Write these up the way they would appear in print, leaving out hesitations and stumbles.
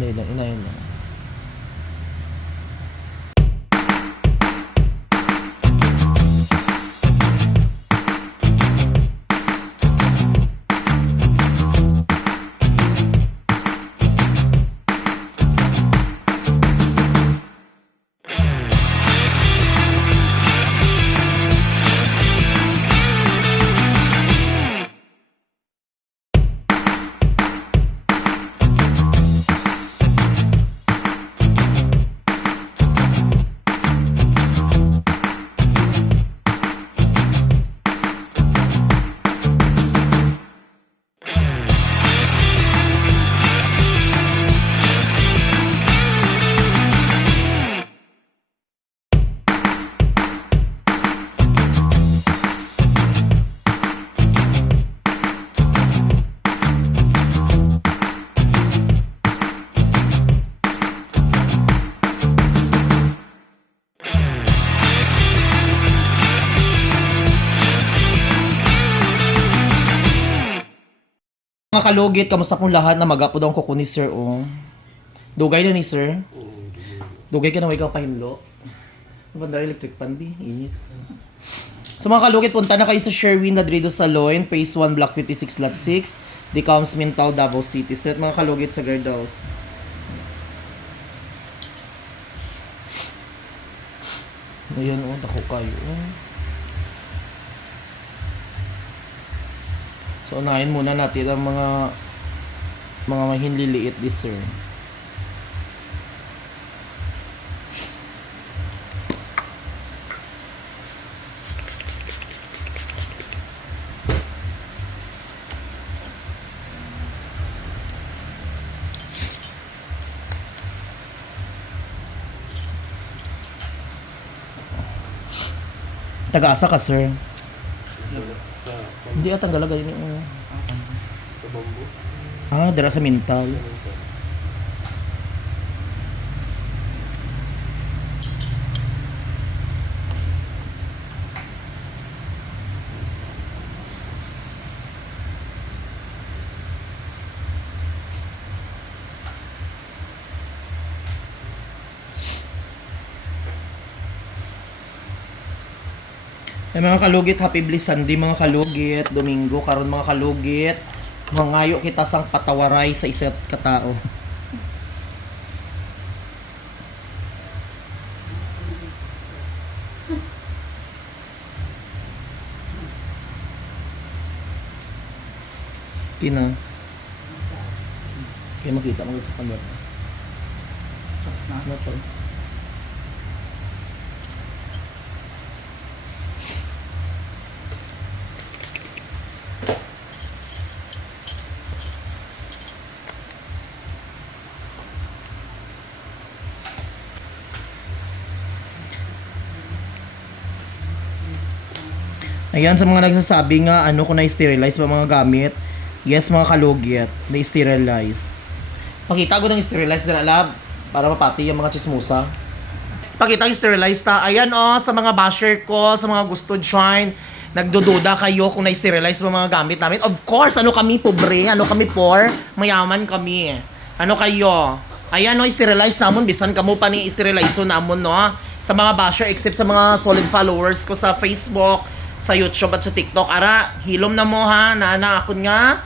Dahil lang, inayin lang. Mga kalugit, kamusta pong lahat na mag-apo daw ang kuko ni Sir o? Dugay na ni Sir? Dugay ka na, ikaw pahinlo. Bandar electric pan, di? Init. So mga kalugit, punta na kayo sa Sherwin Ladrido Saloon, Phase 1, Block 56, Lot 6, Decoms, Mintal, Davao City. Set mga kalugit sa guardhouse. Ayan o, dako kayo. So, unahin muna natin ang mga mahinliliit this sir. Taga-asa ka, sir? Hindi at ang galaga yun yung... Sa bambu? Ah, dala sa Mintal. Ay mga kalugit, happy bliss Sunday mga kalugit, Domingo karon mga kalugit. Mangayo kita sang patawaray sa isa't katao. Kina. Kaya makita mo sa camera. Tapos na. Ano to? Ayan, sa mga nagsasabi nga, ano ko na-sterilize ba mga gamit? Yes, mga kalugit, na-sterilize. Pakita ko ng sterilize na lab para mapati yung mga chismosa. Pakita yung sterilize ta. Ayan sa mga basher ko, sa mga gusto join, nagdududa kayo kung na-sterilize ba mga gamit namin. Of course, ano kami pobre, ano kami poor, mayaman kami. Ano kayo? Ayan sterilize namon, bisan kamo pa ni sterilize namon sa mga basher, except sa mga solid followers ko sa Facebook, sa YouTube at sa TikTok. Ara, hilom na mo ha, na akon nga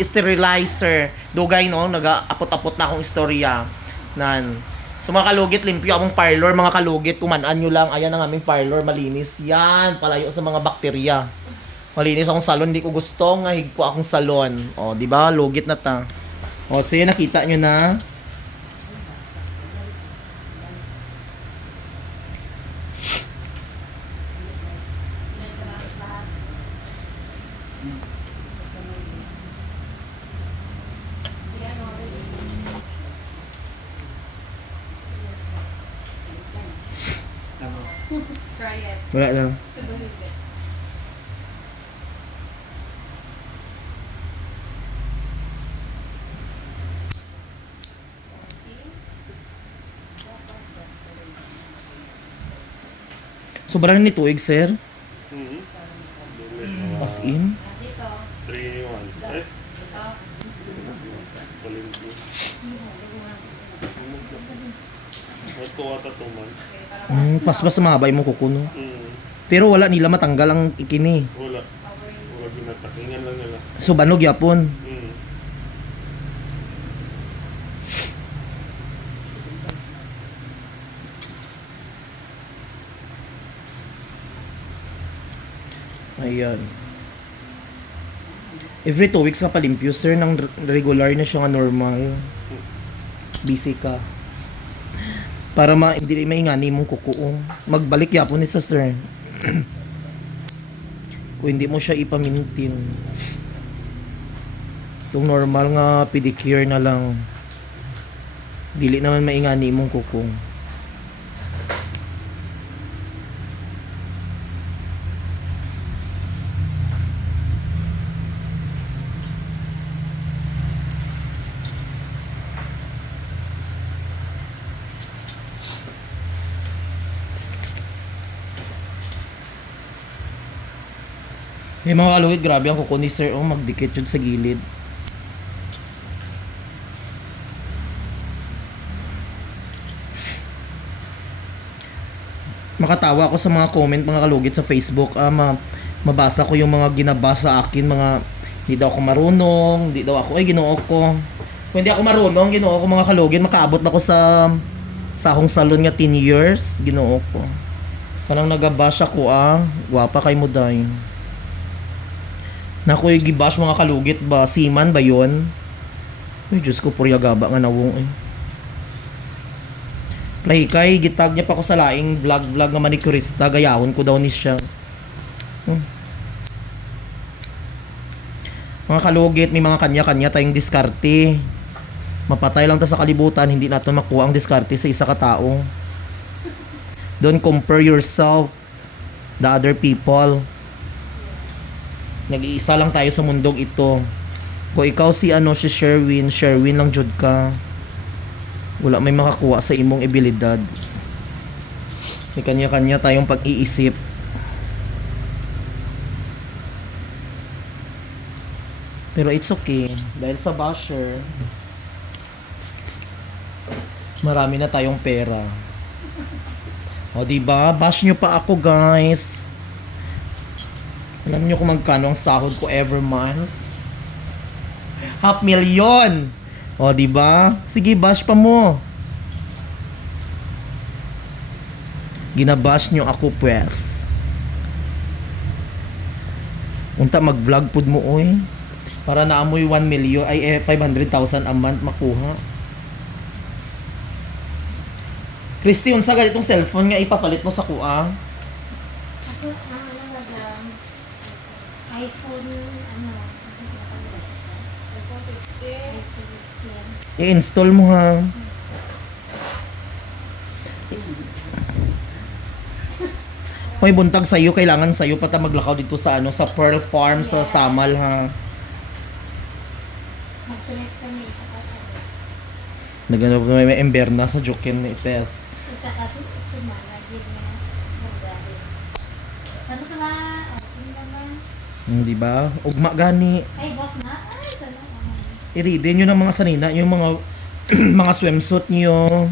sterilizer. Dugay naga-apot-apot na akong istorya. Nan. So mga kalugit, limpyo akong parlor, mga kalugit, kumanan nyo lang. Ayan ang aming parlor, malinis yan, palayo sa mga bakterya. Malinis akong salon, hindi ko gusto nga higko akong salon. O, di ba? Lugit na ta. O, so yan, nakita nyo na. Try it. Wala na. Sobrang ni tuig, sir. As in? 3 in 1. Right? Palimpyo. Ito ata 2 months. Paspas mahaba yung kuko, no? Hmm. Pero wala nila matanggal ang ikini. Wala. Wala ginatakingan lang nila. So banog yapon. Hmm. Ayan. Every 2 weeks ka palimpyo, sir, ng regular na siya nga normal. Busy ka. Para hindi maingani mong kukuong. Magbalik yapon ni sa sir. Kung hindi mo siya ipamintin. Yung normal nga pedicure na lang. Dili naman maingani mong kukuong. Yung mga kalugit, grabe ang kuko ni sir. Oh, magdikit yun sa gilid. Makatawa ako sa mga comment, mga kalugit sa Facebook. Mabasa ko yung mga ginabasa sa akin, mga hindi daw ako marunong, hindi daw ako, ginoo ko. Kung hindi ako marunong, ginoo ko mga kalugit, makaabot na ako sa sahong salon nga 10 years, ginoo ko. Kanang nagabash ako, gwapa kay mo dayon. Nakoy gibash mga kalugit ba? Siman ba yon? Uy, Diyos ko, purya gaba nga nawong eh. Play kay, gitag niya pa ko sa laing vlog nga manicurista. Gayahon ko daw ni siya. Mga kalugit, may mga kanya-kanya tayong diskarte. Mapatay lang ta sa kalibutan, hindi natin makuha ang diskarte sa isa ka tao. Don't compare yourself the other people. Nag-iisa lang tayo sa mundong ito. Kung ikaw si Sherwin lang jud ka. Wala may makakuha sa imong abilidad. May kanya-kanya tayong pag-iisip. Pero it's okay. Dahil sa basher, marami na tayong pera. O diba? Bash nyo pa ako, guys. Alam nyo kung magkano ang sahod ko every month? 500,000! O, diba? Sige, bash pa mo. Ginabash nyo ako, pwes. Unta mag-vlog pod mo, oy. Para naamoy 1 million, 500,000 a month makuha. Christy, unsa ganitong cellphone nga ipapalit mo sa kuha? Ako, iPhone, iPhone 16. I-install mo ha. Hoy, buntag sa'yo, kailangan sa'yo pa ta maglakaw dito sa sa Pearl Farm sa Samal ha. mag-connect kami sa kasama. Nagano may emberna sa Jokin ni Tess. Sa kasi, sumala, din nga, mag-gari. Sana ka nga, sino naman? Di ba? Ugma gani. Ay, boss na? Ay, sana. I-read nyo ng mga sanina, yung mga mga swimsuit nyo.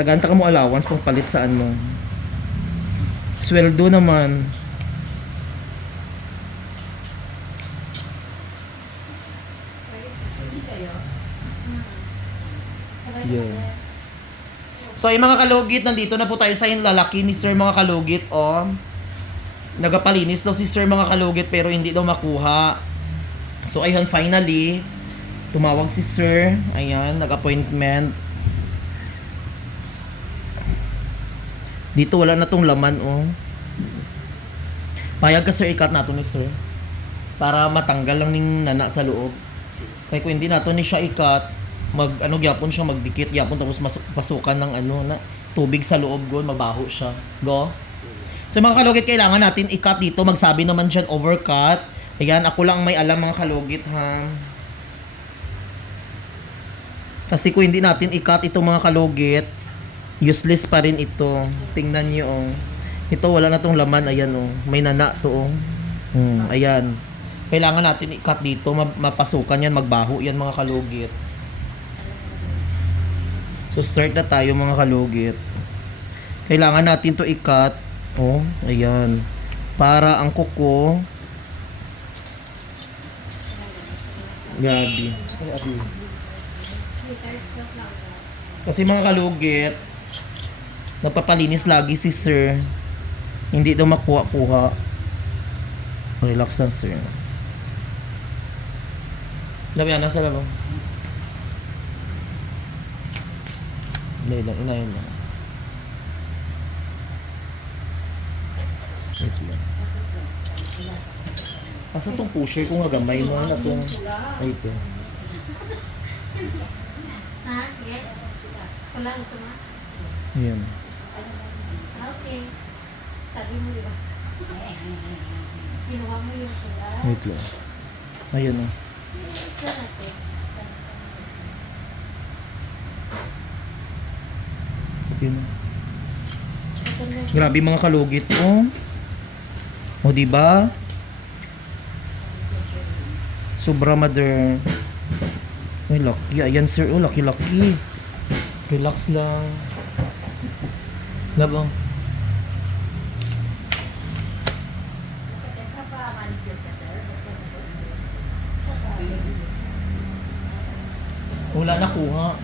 Tagaanta ka mo allowance pang palit sa ano. Sweldo naman. Yeah. So yung mga kalugit, nandito na po tayo sa yung lalaki ni Sir mga kalugit, oh. Nagapalinis daw si Sir mga kalugit pero hindi daw makuha. So ayun, finally, tumawag si Sir. Ayan, nag-appointment. Dito wala na tong laman, oh. Payag ka Sir, ikat nato ni Sir. Para matanggal lang ning nana sa loob. Kaya kung hindi nato ni siya ikat, gyapon siya magdikit gyapon tapos pasukan ng na tubig sa loob gon mabaho siya. Go. So mga kalugit, kailangan natin i-cut dito. Magsabi naman diyan overcut. Ayan, ako lang may alam mga kalugit ha. Kasi kung hindi natin i-cut ito mga kalugit, useless pa rin ito. Tingnan niyo oh. Ito wala na tong laman, ayan oh. May nana to oh. Ayan. Kailangan natin i-cut dito, mapasukan yan, magbaho yan mga kalugit. So start na tayo mga kalugit. Kailangan natin to i-cut. Oh, ayan. Para ang kuko. Grabe. Kasi mga kalugit, napapalinis lagi si sir. Hindi daw makuha-kuha. Relax lang sir. Labi yan, nasa labang. Inayin lang. Wait lang. Asa tong pusher ko nga gamay mo na tong... Wait lang. Ha? Yes? Wala, gusto mo? Ayan. Okay. Sabi mo, di ba? Kinuha mo yung pula. Wait lang. Ayun na. Ito natin. Yun na. Grabe mga kalugit oh. O diba? Sobra mother. Ay lucky. Ayan sir. Oh lucky. Relax lang. Labang. Wala nakuha.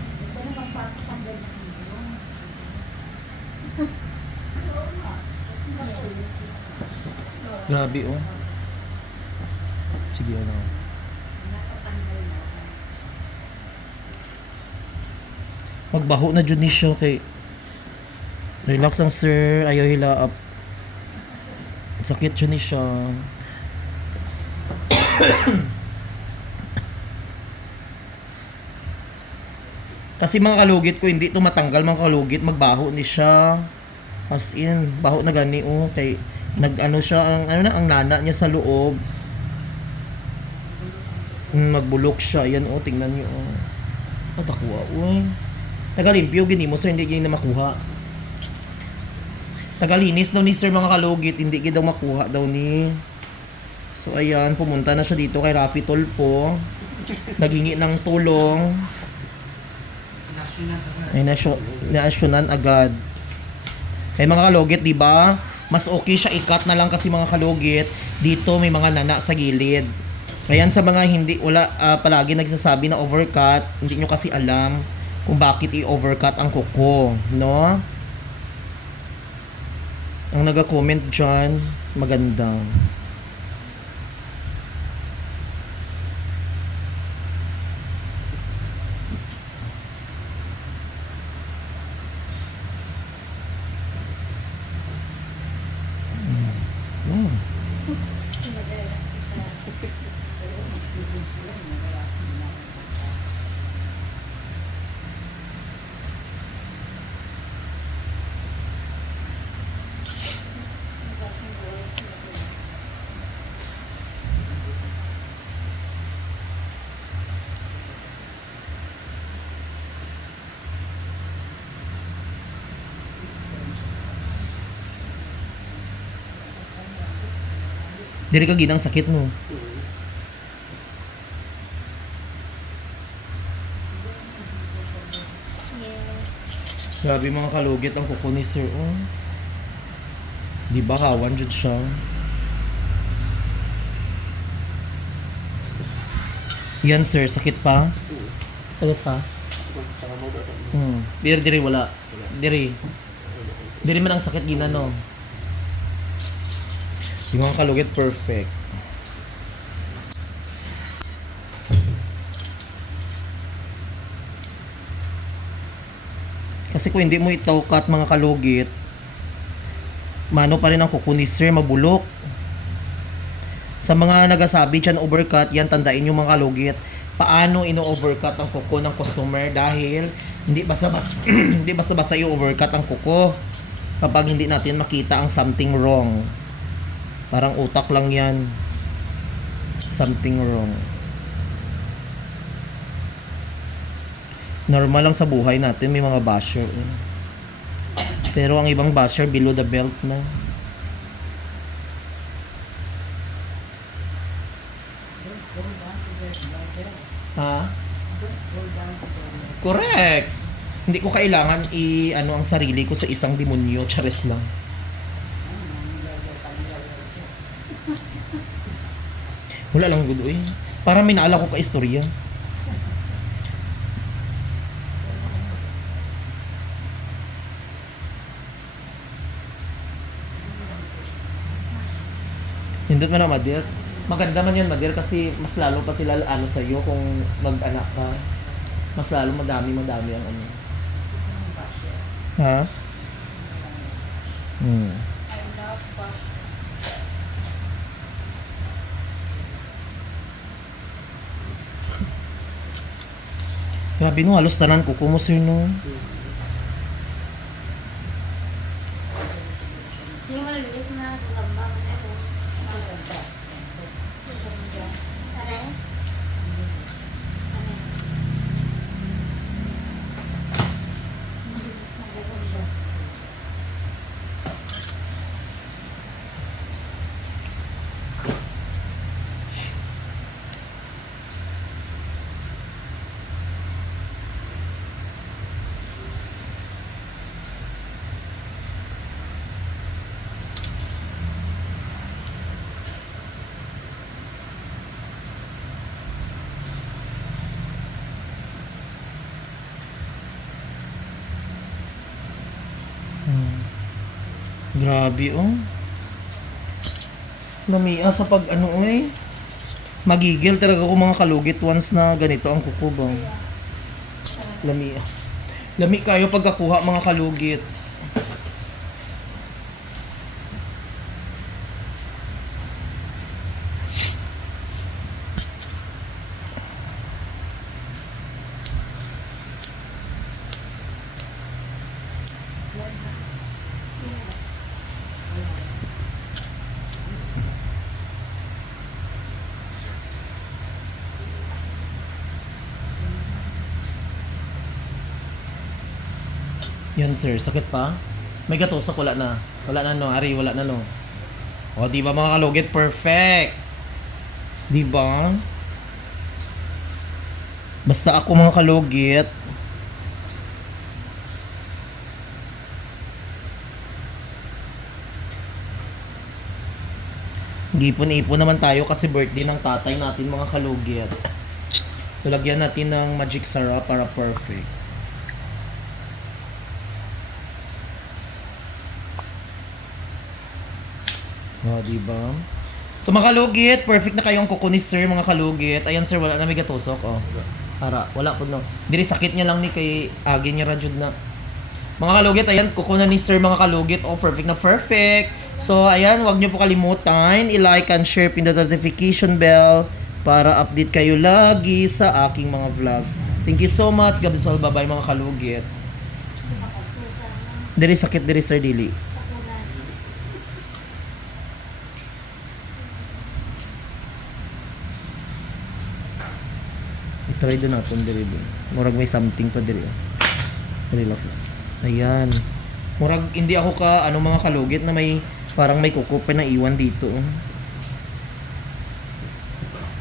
Grabe oh. Sige ano. Magbaho na jud ni siya kay relax lang sir, ayaw hila up. Sakit jud ni siya. Kasi mga kalugit ko hindi to matanggal mga kalugit, magbaho ni siya. As in, baho na gani oh kay nag-ano siya ang nana niya sa loob. Magbulok siya. Ayan oh, tingnan niyo oh. Patakuha uy. Tagalimpyo gini mo sir, hindi gini na makuha. Tagalinis daw ni sir mga kalugit, hindi gini daw makuha daw ni. So ayan, pumunta na siya dito kay Rafi Tolpo. Naghingi ng tulong. Ay naasyonan agad. Ay mga kalugit, di ba? Mas okay siya i-cut na lang kasi mga kalugit. Dito may mga nana sa gilid. Ayan sa mga hindi wala palagi nagsasabi na overcut, hindi nyo kasi alam kung bakit i-overcut ang kuko, no? Ang naga-comment dyan, maganda. Diri ka ginang sakit mo. Yes. Grabe mga kalugit ang kuko ni sir. Oh. Di ba hawan jud siya? Yan sir, sakit pa? Sakit pa? Saka mo ba? Diri wala. Diri. Diri man ang sakit gina no. Yung mga kalugit perfect. Kasi kung hindi mo ito cut mga kalugit, mano pa rin ang kuko ni sir, mabulok. Sa mga nagasabi dyan overcut, yan tandain yung mga kalugit. Paano ino-overcut ang kuko ng customer dahil hindi basta-basta hindi basta-basta i-overcut ang kuko kapag hindi natin makita ang something wrong. Parang utak lang yan. Something wrong. Normal lang sa buhay natin, may mga basher. Pero ang ibang basher below the belt na. Ha? Correct. Hindi ko kailangan ano ang sarili ko sa isang demonyo. Charis lang. Wala lang gulo eh. Para minala ko ka istorya. Hindot mo na, Madir. Maganda man yan, Madir, kasi mas lalo pa sila ano sa'yo kung mag-anak ka. Mas lalo madami ang ano. Ha? Hmm. I love bash. Grabe no, halos tanan ko. Kumusta yun no? Yung maliliit na gulambang na ito. Aray? Grabe oh. Lamia sa pag ano eh. Magigil talaga ako mga kalugit once na ganito ang kukubang. Lamia. Lami kayo pagkakuha mga kalugit. Yan sir, sakit pa? May gatusok, wala na. Wala na no, Ari, wala na no. O, di ba mga kalugit? Perfect! Di ba? Basta ako mga kalugit. Gipon-ipon naman tayo kasi birthday ng tatay natin mga kalugit. So, lagyan natin ng magic sarap para perfect. Oh, diba? So mga kalugit, perfect na kayo ang kuko ni sir mga kalugit. Ayan sir, wala na may gatusok oh. Para wala po no. Diri sakit niya lang ni kay agi niya ra jud na. Mga kalugit, ayan kuko na ni sir mga kalugit. Oh, perfect na perfect. So ayan, wag niyo po kalimutan i-like and share pin the notification bell para update kayo lagi sa aking mga vlog. Thank you so much. God bless all. Bye-bye mga kalugit. Diri sakit diri sir dili. I-try doon natin diri doon. Murag may something pa diri. Relax. Ayan. Murag hindi ako ka ano mga kalugit na may parang may kuko pa na iwan dito.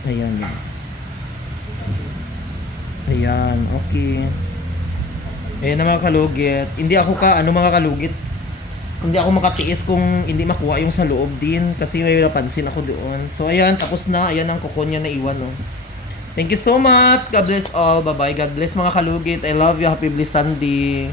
Ayan yan. Ayan, okay. Ayan na mga kalugit. Hindi ako ka ano mga kalugit. Hindi ako makatiis kung hindi makuha yung sa loob din kasi may napansin ako doon. So ayan, tapos na. Ayan ang kuko niya na iwan oh. Thank you so much. God bless all. Bye-bye. God bless mga kalugit. I love you. Happy Bliss Sunday.